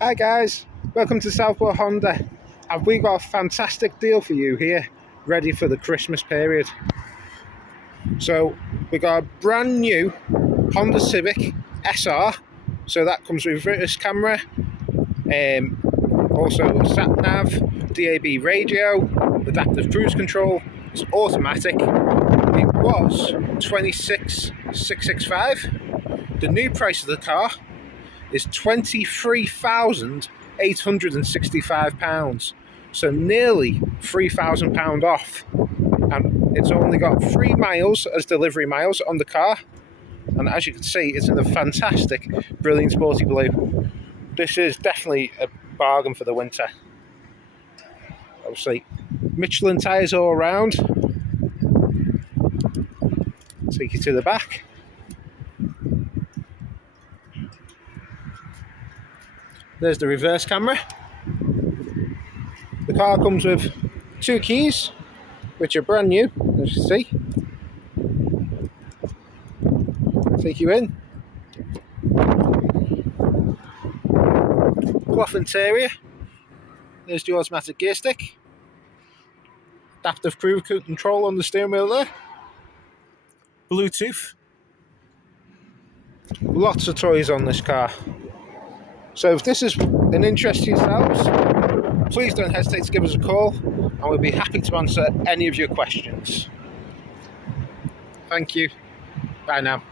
Hi guys, welcome to Southport Honda. Have we got a fantastic deal for you here, ready for the Christmas period? So we got a brand new Honda Civic SR, so that comes with reverse camera, also sat nav, DAB radio, adaptive cruise control. It's automatic. It was 26,665. The new price of the car is £23,865, so nearly £3,000 off, and it's only got 3 miles as delivery miles on the car, and as you can see, it's in a fantastic, brilliant sporty blue. This is definitely a bargain for the winter. Obviously, Michelin tyres all around. Take you to the back. There's the reverse camera. The car comes with 2 keys, which are brand new, as you see. Take you in. Cloth interior. There's the automatic gear stick. Adaptive cruise control on the steering wheel there. Bluetooth. Lots of toys on this car. So if this is an interest to yourselves, please don't hesitate to give us a call, and we'll be happy to answer any of your questions. Thank you. Bye now.